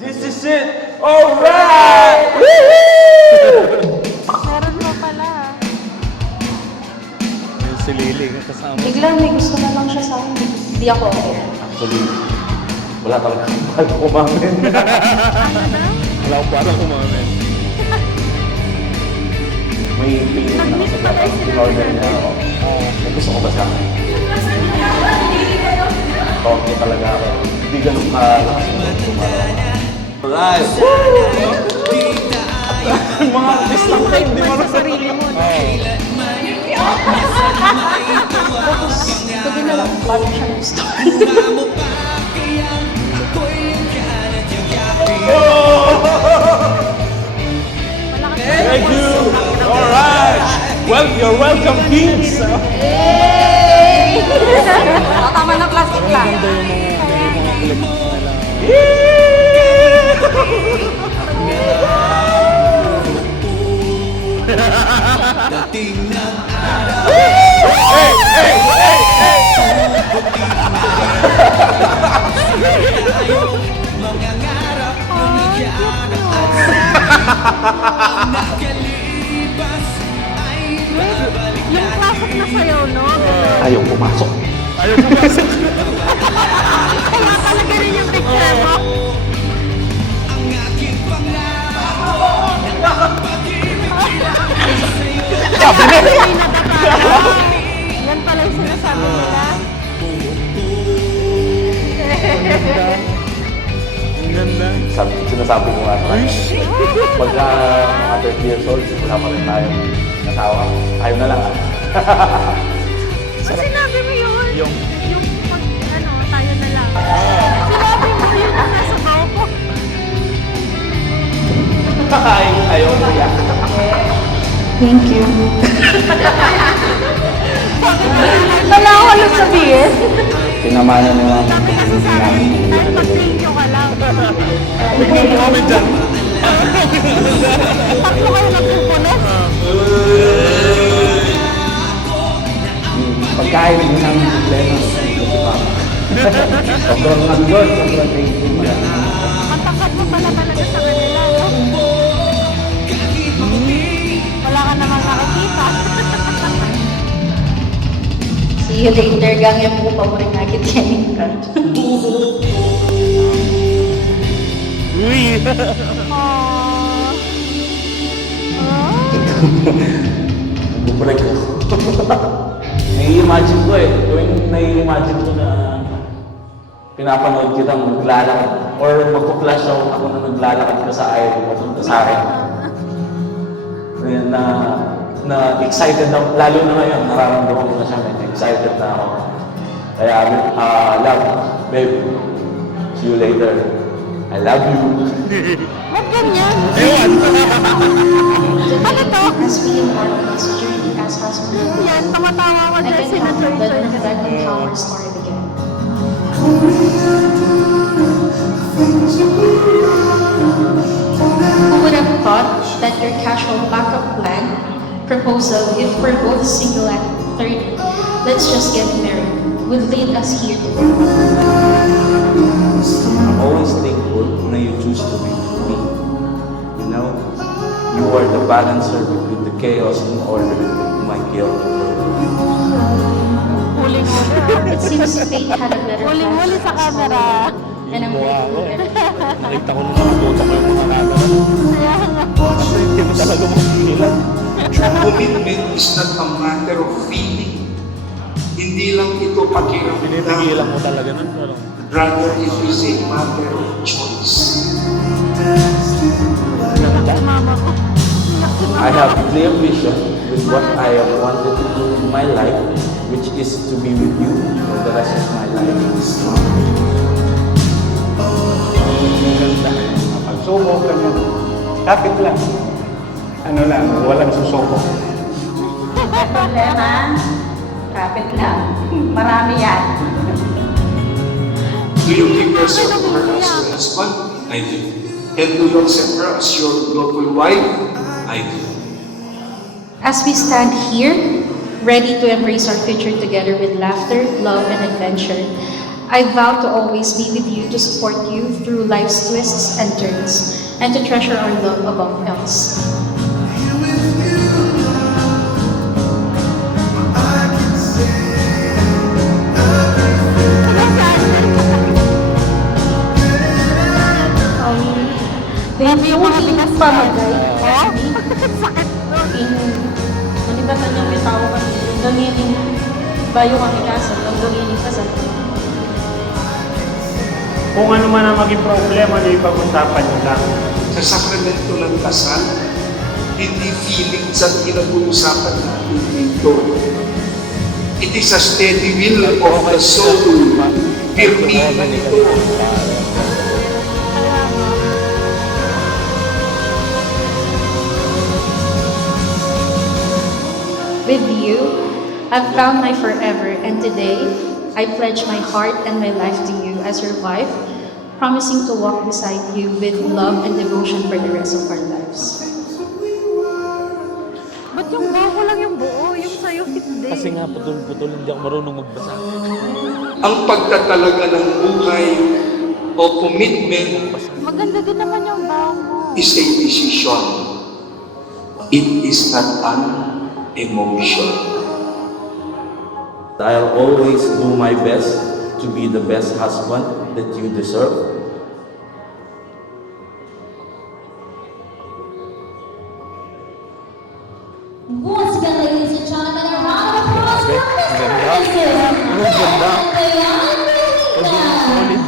This is it! Alright! Meron mo pala. Yung si Lily kasama. Biglang may gusto na lang siya sa akin. Hindi ako okay. Actually, wala talaga akong umamin. Wala akong parang kumamin. May feeling na kasi parang in-order niya ako. May gusto ko ba sa akin? Okay talaga ako. Hindi ganun kalakas yung tumaraw. Alright! Mga artistang kayo, hindi mo Sa sarili mo. Pwede na lang, paano siya gusto? Thank you! Alright! Well, you're welcome, kids! Yay! Tama na plastic lang. Yung classic na sayaw, no? Ayaw pumasok. Ayaw pumasok. Kaya talaga rin yung picture mo. Yan pala yung sinasabi nila. Ang ganda. Sinasabi ko nga sa kanya. Pagka mga 30 years old, wala pa rin tayong natawa. Ayaw na lang. Ba't sinabi mo yun? Yung pag, tayo na lang. Sinabi mo yun na nasa baho ko. Ayaw mo yan. Thank you. Wala ako alam sabihin. Pinamana ni mama. Sabi kasi sa akin, dahil mag-thank you ka lang. Huwag mo kami dyan. Tatlo kayo nagpupulit. Pagkain mo namin problema. Sobrang nandun, sobrang thank you. Matangkad mo pala talaga sa kanila. No? Wala ka namang nakakita. See you later, gang yung mukha mo rin nakit yan. Uy! Bubreak ako. Nai-imagine ko eh. Tuwing nai-imagine ko na pinapanood kitang maglalakad or magpo-flash ako na naglalakad ka sa aisle papunta sa akin. Ayan, na excited ako. Lalo na ngayon, nararamdaman ko na siya. Medyo excited na ako. Kaya, love, babe, see you later. I love you. Ba't ganyan? Ewan! Ano to? As we embark on this journey as husband and wife, Yan, tumatawa ko I dyan. can help but Sinachoy-choy ka that na. how our story began. Who would have thought that your casual backup plan proposal, if we're both single at 30, let's just get married, would lead us here today? I'm always thankful that you choose to be with me. You know, you are the balancer between the chaos and order to my guilt. Huling-huli. It seems fate had a better plan Huling-huli sa for us camera. all, and I'm Mukha grateful ako eh. that Nakita ko nung nakatutok ko yung mga camera. Kaya nga. Kasi hindi mo talaga mapigilan. Commitment is not a matter of feeling. Hindi lang ito pakiramdam. Pinipigilan mo talaga nun. Pero Rather, it is a matter of choice. Mama ko. I have clear vision with what I have wanted to do in my life, which is to be with you for the rest of my life. ganda. Pagsubok lang yan. Kapit lang. Ano lang, walang susubok. Problema? Kapit lang. Marami yan. Do you give yourself to her as your husband? I do. And do you accept her as your lawful wife? I do. as we stand here, ready to embrace our future together with laughter, love, and adventure, I vow to always be with you, to support you through life's twists and turns, and to treasure our love above else. Hindi yung mga bigas pamagay. Oh? Sakit nun. Nalibatan niyang may tao kami. Yung gamitin bayo kami kaso. Yung gamitin kasal. Kung ano man ang maging problema niyo, ipag-usapan niyo lang. Sa sakramento ng kasal, hindi feelings ang pinag-uusapan natin dito. It is a steady will of the soul. Pirmihan ito. With you, I've found my forever, and today, I pledge my heart and my life to you as your wife, promising to walk beside you with love and devotion for the rest of our lives. Ba't yung bago lang yung buo? Yung sa'yo hindi. Kasi nga, putol-putol, hindi ako marunong magbasa. Ang pagtatalaga ng buhay o commitment Maganda din naman yung bago. is a decision. It is not an emotion. I'll always do my best to be the best husband that you deserve. Once again, ladies and gentlemen, a round of applause for Grabe, Mr. ganda. Francis Ang ganda. and Leon Medina.